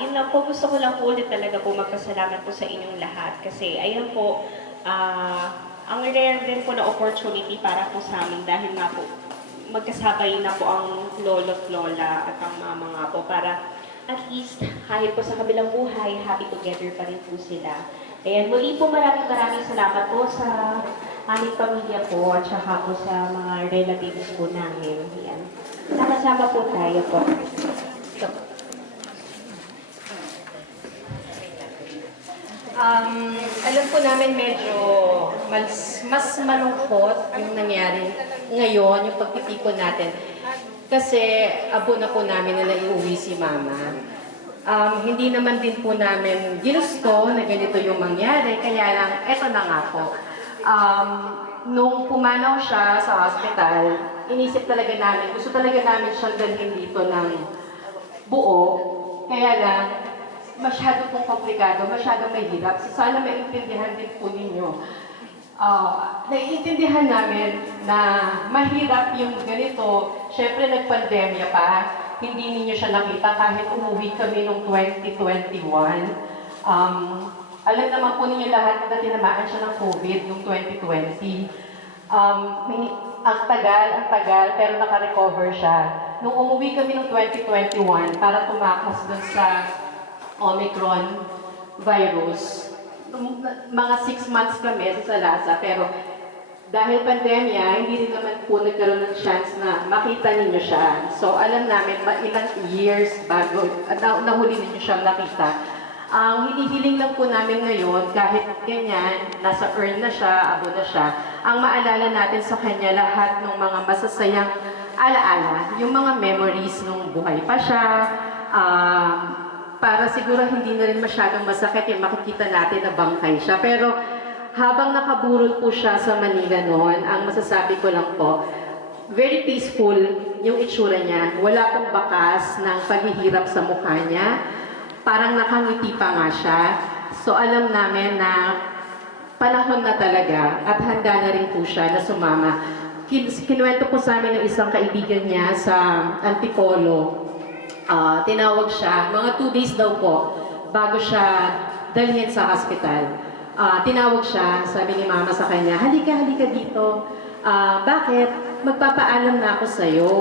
Yun lang po, gusto ko lang po ulit talaga po magpasalamat po sa inyong lahat. Kasi ayun po, ang rare din po na opportunity para po sa amin dahil nga po magkasabay na po ang lolo at lola at ang mama nga po para at least kahit po sa kabilang buhay, happy together pa rin po sila. Ayan, muli po maraming salamat po sa aming pamilya po at saka po sa mga relatives po namin. Ayan. Sama-sama po tayo po. So, Alam po namin medyo mas malungkot yung nangyari ngayon, yung pagtitipon natin. Kasi abo na po namin na naiuwi si Mama. Hindi naman din po namin ginusto na ganito yung mangyari, kaya lang, eto na nga po. Nung pumanaw siya sa hospital, inisip talaga namin, gusto talaga namin siyang dalhin dito ng buo, kaya lang, masyado pong komplikado, masyado mahirap. So, sana maintindihan din po ninyo. Naiintindihan namin na mahirap yung ganito. Siyempre, nagpandemya pa. Hindi ninyo siya nakita kahit umuwi kami noong 2021. Alam naman po ninyo lahat na tinamaan siya ng COVID noong 2020. Ang tagal, pero naka-recover siya. Nung umuwi kami noong 2021 para tumakas dun sa Omicron virus, mga 6 months kami sa Salasa, pero dahil pandemya, hindi rin naman po nagkaroon ng chance na makita ninyo siya. So, alam namin, ilang years bago, nahuli ninyo siyang nakita. Ang hinihiling lang po namin ngayon, kahit ganyan, nasa earn na siya, abo na siya, ang maalala natin sa kanya lahat ng mga masasayang alaala, yung mga memories nung buhay pa siya, para siguro hindi na rin masyadong masakit yung makikita natin na bangkay siya. Pero habang nakaburol po siya sa Manila noon, ang masasabi ko lang po, very peaceful yung itsura niya. Wala pong bakas ng paghihirap sa mukha niya. Parang nakangiti pa nga siya. So alam namin na panahon na talaga at handa na rin po siya na sumama. Kinuwento po sa amin ng isang kaibigan niya sa Antipolo. Tinawag siya, mga 2 days daw po, bago siya dalhin sa hospital. Tinawag siya, sabi ni Mama sa kanya, halika dito. Bakit? Magpapaalam na ako sa'yo.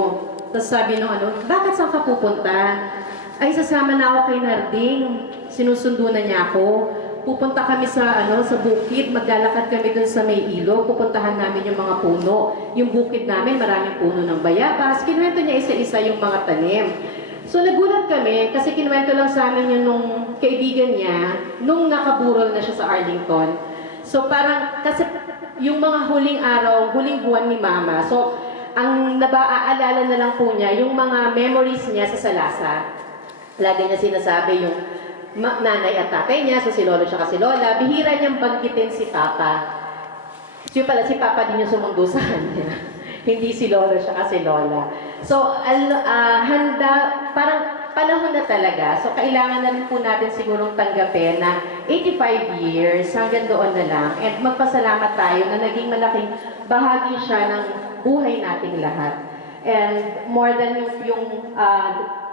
Tapos sabi nung bakit saan ka pupunta? Ay, sasama na ako kay Narding. Sinusundo na niya ako. Pupunta kami sa bukid, maglalakad kami dun sa may ilog, pupuntahan namin yung mga puno. Yung bukid namin, maraming puno ng bayabas. Kinuwento niya isa-isa yung mga tanim. So nagulat kami kasi kinuwento lang sa amin yun nung kaibigan niya nung nakaburol na siya sa Arlington. So parang kasi yung mga huling araw, huling buwan ni Mama. So ang nabaaalala na lang po niya yung mga memories niya sa Salasa. Lagi niya sinasabi yung nanay at tatay niya, so si Lolo siya kasi Lola. Bihira niyang banggitin si Papa. Si Papa din yung sumundo sa kanya. Hindi si Lolo siya kasi Lola. So, handa, parang panahon na talaga. So, kailangan na rin po natin sigurong tanggapin na 85 years, hanggang doon na lang. And magpasalamat tayo na naging malaking bahagi siya ng buhay nating lahat. And more than yung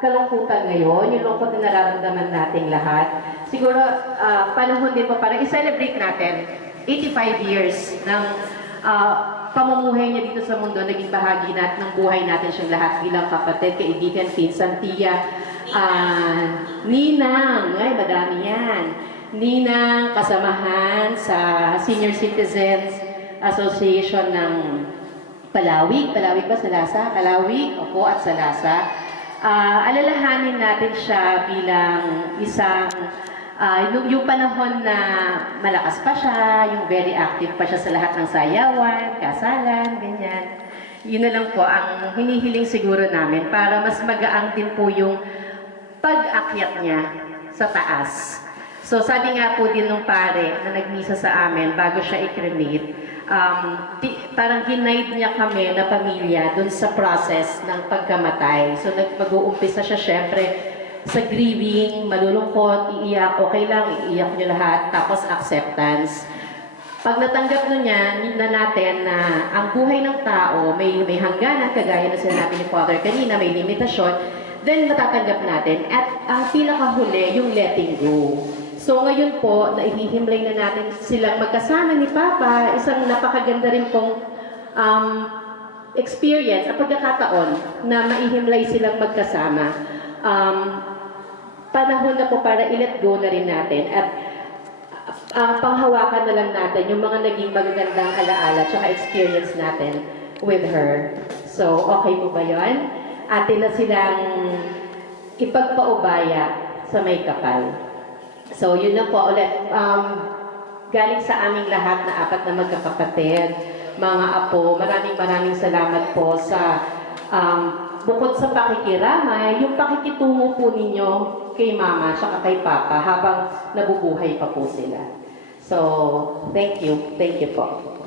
kalungkutan ngayon, yung lungkot na nararamdaman nating lahat, siguro panahon din po para i-celebrate natin 85 years ng pamumuhay niya dito sa mundo, naging bahagi natin ng buhay natin siyang lahat bilang kapatid, kaibigan, pinsan, tiya, ninang, ay madami yan, ninang, kasamahan sa Senior Citizens Association ng Palawig ba Salasa? Palawig, opo, at Salasa. Alalahanin natin siya bilang isang yung panahon na malakas pa siya, yung very active pa siya sa lahat ng sayawan, kasalan, ganyan. Yun na lang po ang hinihiling siguro namin para mas magaang din po yung pag-akyat niya sa taas. So sabi nga po din nung pare na nagmisa sa amin bago siya i-cremate, parang ginaid niya kami na pamilya dun sa process ng pagkamatay. So mag-uumpisa siya syempre sa grieving, malulungkot, iiyak, okay lang, iiyak niyo lahat, tapos acceptance. Pag natanggap na natin na ang buhay ng tao may hangganan, kagaya na sinabi ni Father kanina, may limitasyon, then matatanggap natin. At ang pinakahuli, yung letting go. So ngayon po, naihihimlay na natin silang magkasama ni Papa. Isang napakaganda rin pong experience at pagkakataon na maihimlay silang magkasama. Panahon na po para i-let go na rin natin. At panghawakan na lang natin yung mga naging magagandang alaala at experience natin with her. So, okay po ba yun? Atin na silang ipagpaubaya sa may kapal. So, yun lang po ulit. Galing sa aming lahat na apat na magkakapatid, mga apo, maraming salamat po sa bukod sa pakikiramay, yung pakikitungo po ninyo kay Mama at kay Papa habang nabubuhay pa po sila. So, thank you. Thank you po.